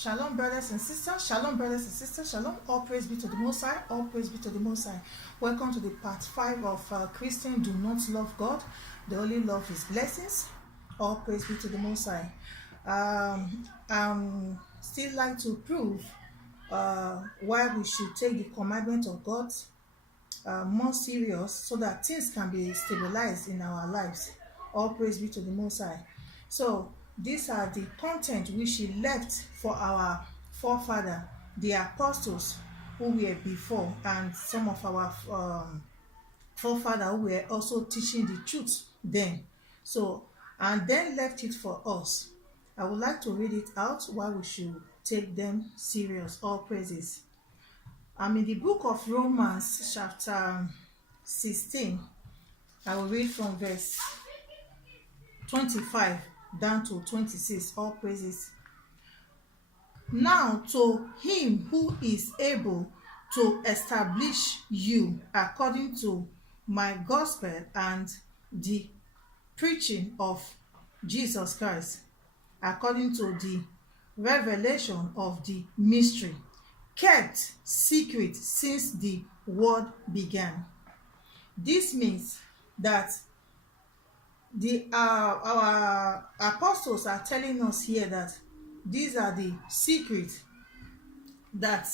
Shalom, brothers and sisters. Shalom, brothers and sisters. Shalom. All praise be to the Most High. All praise be to the Most High. Welcome to the part 5 of Christians do not love God. They only love His blessings. All praise be to the Most High. Still like to prove why we should take the commandment of God more serious, so that things can be stabilized in our lives. All praise be to the Most High. So these are the content which He left for our forefather, the apostles who were before, and some of our forefathers who were also teaching the truth then. So, and then left it for us. I would like to read it out why we should take them serious. All praises. I'm in the book of Romans chapter 16. I will read from verse 25 down to 26. All praises. Now to Him who is able to establish you according to my gospel and the preaching of Jesus Christ, according to the revelation of the mystery, kept secret since the world began. This means that our apostles are telling us here that these are the secrets that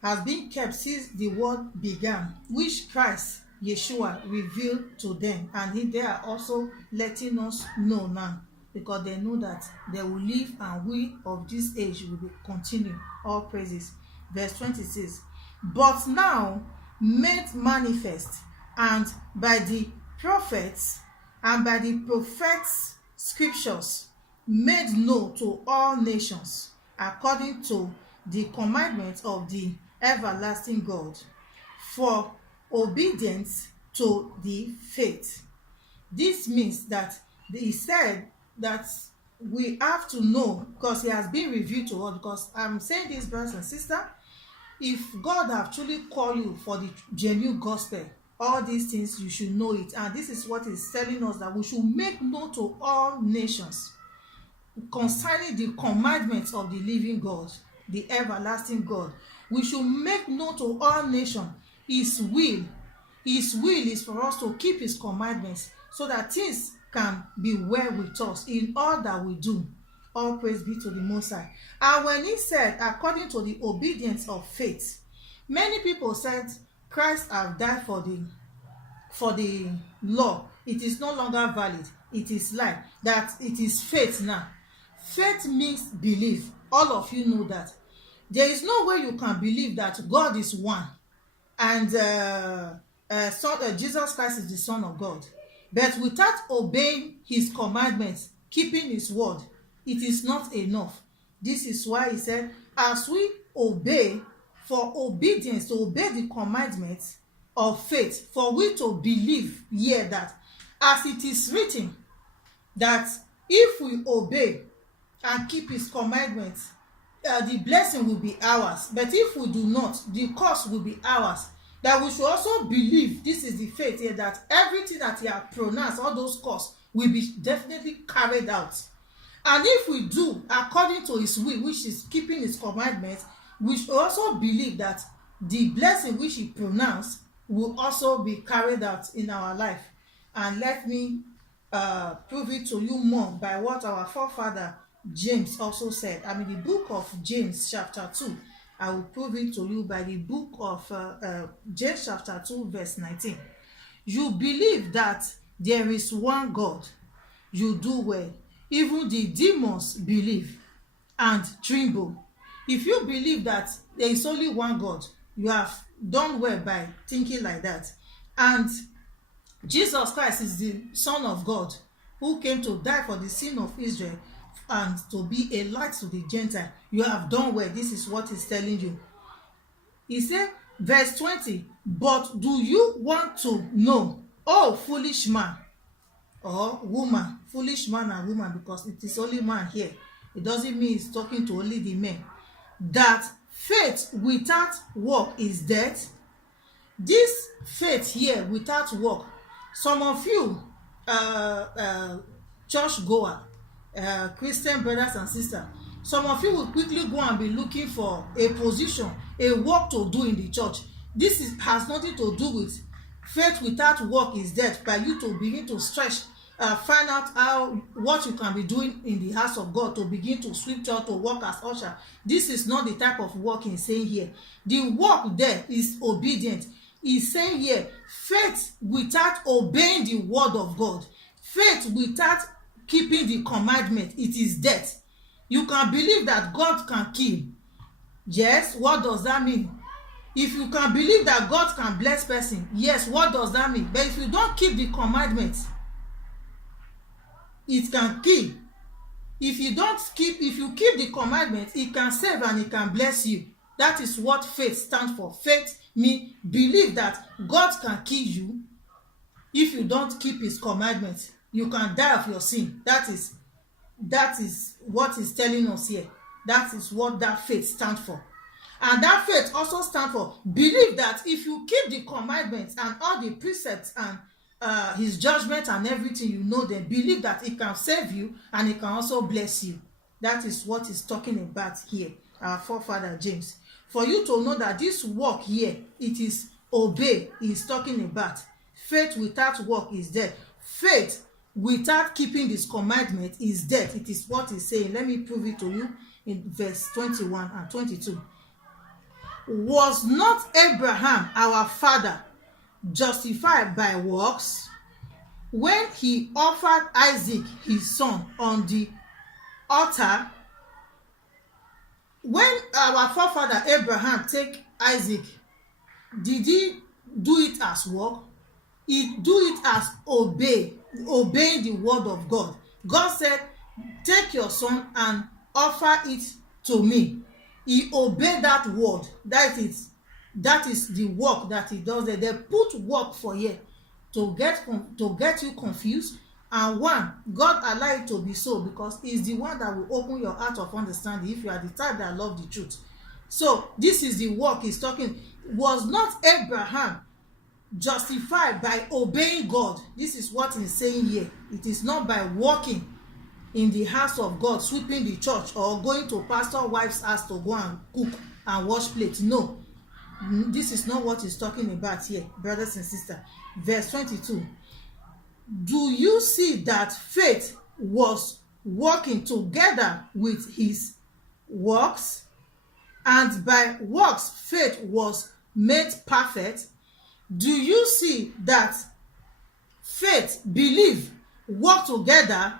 has been kept since the world began, which Christ Yeshua revealed to them, and they are also letting us know now, because they know that they will live and we of this age will continue. All praises. Verse 26. But now made manifest, and by the prophets and by the prophets' scriptures made known to all nations, according to the commandment of the everlasting God, for obedience to the faith. This means that He said that we have to know, because He has been revealed to us. Because I'm saying this, brothers and sisters, if God have truly called you for the genuine gospel, all these things you should know it. And this is what He's telling us, that we should make known to all nations concerning the commandments of the living God, the everlasting God. We should make known to all nations His will. His will is for us to keep His commandments, so that things can be well with us in all that we do. All praise be to the Most High. And when He said according to the obedience of faith, many people said Christ have died for the law. It is no longer valid. It is life. That it is faith now. Faith means belief. All of you know that. There is no way you can believe that God is one and Jesus Christ is the Son of God, but without obeying His commandments, keeping His word, it is not enough. This is why He said, as we obey, for obedience, to obey the commandments of faith, for we to believe here that as it is written, that if we obey and keep His commandments, the blessing will be ours. But if we do not, the curse will be ours. That we should also believe, this is the faith here, that everything that He has pronounced, all those curses, will be definitely carried out. And if we do according to His will, which is keeping His commandments, we should also believe that the blessing which He pronounced will also be carried out in our life. And let me prove it to you more by what our forefather James also said. I mean, the book of James chapter 2. I will prove it to you by the book of James chapter 2 verse 19. You believe that there is one God, you do well. Even the demons believe and tremble. If you believe that there is only one God, you have done well by thinking like that. And Jesus Christ is the Son of God, who came to die for the sin of Israel and to be a light to the Gentile. You have done well. This is what He's telling you. He said, verse 20, but do you want to know, oh foolish man or woman, foolish man and woman, because it is only man here. It doesn't mean He's talking to only the men, that faith without work is dead. This faith here without work, some of you church goer, Christian brothers and sisters, Some of you will quickly go and be looking for a position, a work to do in the church. This has nothing to do with faith without work is dead. By you to begin to stretch, find out what you can be doing in the house of God, to begin to sweep church, to work as usher. This is not the type of work he's saying here. The work there is obedient. He's saying here, faith without obeying the word of God, faith without keeping the commandment, it is death. You can believe that God can kill. Yes, what does that mean? If you can believe that God can bless person, yes, what does that mean? But if you don't keep the commandment, it can kill. If you keep the commandment, it can save and it can bless you. That is what faith stands for. Faith means believe that God can kill you if you don't keep his commandments. You can die of your sin. That is what he's telling us here. That is what that faith stands for. And that faith also stands for believe that if you keep the commandments and all the precepts and his judgment and everything, you know, then believe that it can save you and it can also bless you. That is what he's talking about here, our forefather James. For you to know that this work here, it is obey, he's talking about. Faith without work is dead. Faith without keeping this commandment is dead. It is what he's saying. Let me prove it to you in verse 21 and 22. Was not Abraham our father justified by works when he offered Isaac his son on the altar? When our forefather Abraham take Isaac, did he do it as work? He do it as obeying the word of God. God said, take your son and offer it to me. He obeyed that word. That is the work that he does there. They put work for here to get you confused. And one, God allow it to be so because he's the one that will open your heart of understanding if you are the type that love the truth. So this is the work he's talking. Was not Abraham justified by obeying God? This is what he's saying here. It is not by walking in the house of God, sweeping the church, or going to pastor wife's house to go and cook and wash plates. No, this is not what he's talking about here, brothers and sisters. Verse 22. Do you see that faith was working together with his works, and by works faith was made perfect? Do you see that faith, belief, work together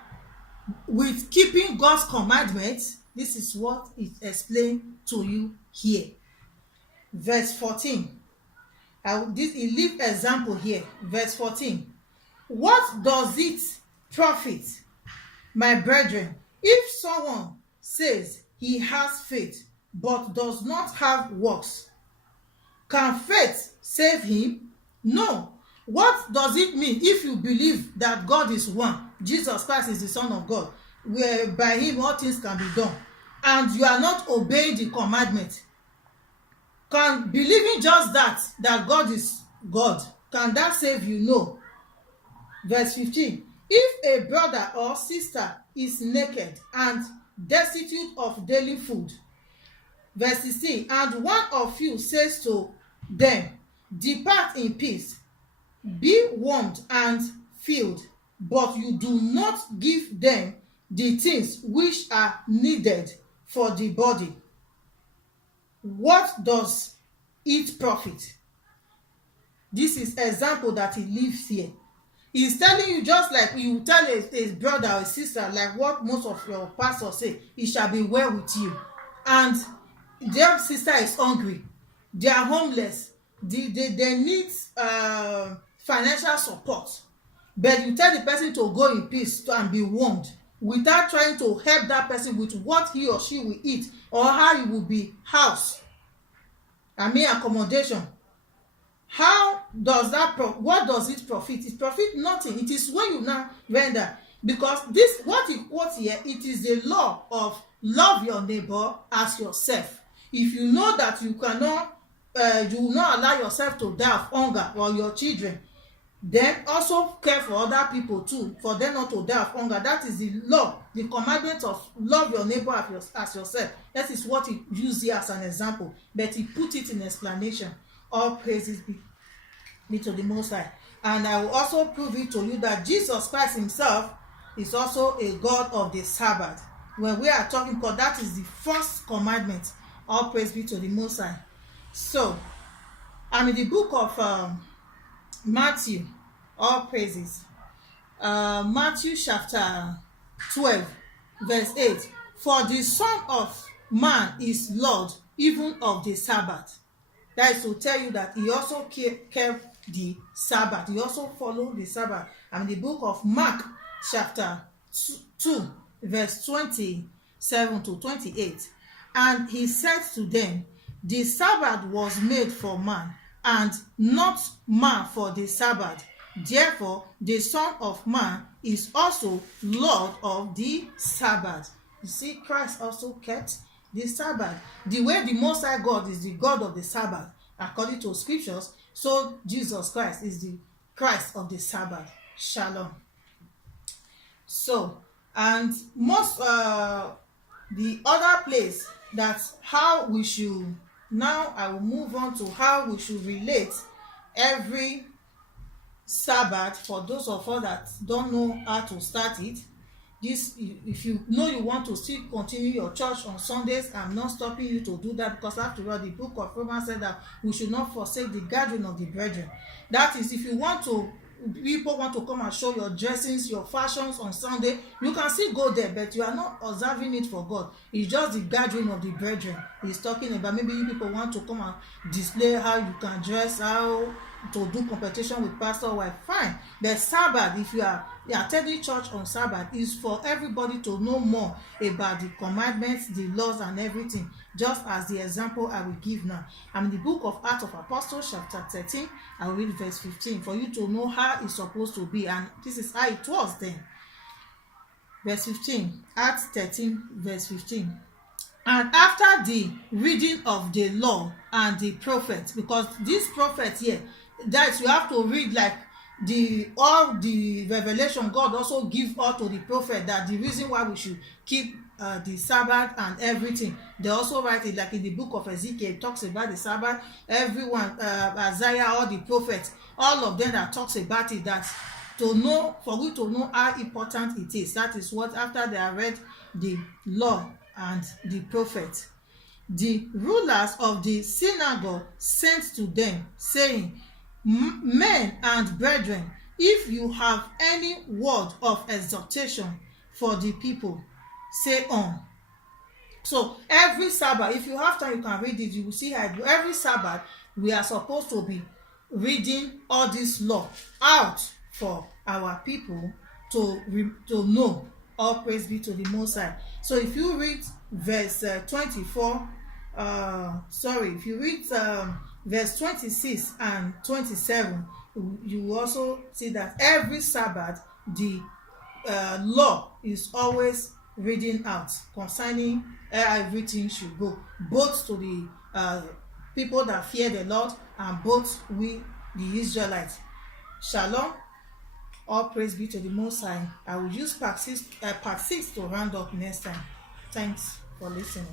with keeping God's commandments? This is what it explained to you here. Verse 14. He leave example here. Verse 14. What does it profit, my brethren, if someone says he has faith but does not have works? Can faith save him? No. What does it mean if you believe that God is one, Jesus Christ is the Son of God, where by him all things can be done, and you are not obeying the commandment? Can believing just that God is God, can that save you? No. Verse 15. If a brother or sister is naked and destitute of daily food. Verse 16. And one of you says to them, depart in peace, be warmed and filled, but you do not give them the things which are needed for the body. What does it profit? This is example that he leaves here. He's telling you, just like you tell a brother or a sister, like what most of your pastors say, it shall be well with you. And their sister is hungry, they are homeless, they need financial support, but you tell the person to go in peace and be warmed without trying to help that person with what he or she will eat or how he will be housed, accommodation. How does that what does it profit? It profit nothing. It is when you now render, because this what he quotes here, it is the law of love your neighbor as yourself. If you know that you cannot you will not allow yourself to die of hunger or your children, Then also care for other people too, for them not to die of hunger. That is the law, the commandment of love your neighbor as yourself. That is what he used here as an example, but he put it in explanation. All praises be to the Most High. And I will also prove it to you that Jesus Christ himself is also a God of the Sabbath. When we are talking, because that is the first commandment. All praise be to the Most High. So, I'm in the book of Matthew. All praises. Matthew chapter 12, verse 8. For the Son of Man is Lord, even of the Sabbath. That is to tell you that he also kept the Sabbath. He also followed the Sabbath. And the book of Mark chapter 2, verse 27 to 28. And he said to them, the Sabbath was made for man, and not man for the Sabbath. Therefore, the Son of Man is also Lord of the Sabbath. You see, Christ also kept the Sabbath. The way the Most High God is the God of the Sabbath, according to scriptures, so Jesus Christ is the Christ of the Sabbath. Shalom. So, and most the other place, that's how we should, now I will move on to how we should relate every Sabbath for those of us that don't know how to start it. This, if you know you want to still continue your church on Sundays, I'm not stopping you to do that, because after all, the book of Romans said that we should not forsake the gathering of the brethren. That is, if you want to, people want to come and show your dressings, your fashions on Sunday, you can still go there, but you are not observing it for God. It's just the gathering of the brethren he's talking about. Maybe you people want to come and display how you can dress, how to do competition with pastor wife, fine. The Sabbath, if you are attending church on Sabbath, is for everybody to know more about the commandments, the laws, and everything, just as the example I will give now. I'm in the book of Acts of Apostles chapter 13. I will read verse 15 for you to know how it's supposed to be, and this is how it was then. Verse 15, Acts 13 verse 15. And after the reading of the law and the prophets, because this prophet here, that you have to read like all the revelation God also give all to the prophet, that the reason why we should keep the Sabbath and everything. They also write it like in the book of Ezekiel, it talks about the Sabbath. Everyone, Isaiah, all the prophets, all of them that talks about it, that to know, for you to know how important it is. That is what, after they have read the law and the prophets, the rulers of the synagogue sent to them, saying, men and brethren, if you have any word of exhortation for the people, say on. So every Sabbath, if you have time, you can read it. You will see how every Sabbath we are supposed to be reading all this law out for our people to know. All praise be to the Most High. So if you read verse 24, if you read verse 26 and 27, you will also see that every Sabbath the law is always reading out concerning how everything should go, both to the people that fear the Lord and both we the Israelites. Shalom. All praise be to the Most High. I will use part 6 to round up next time. Thanks for listening.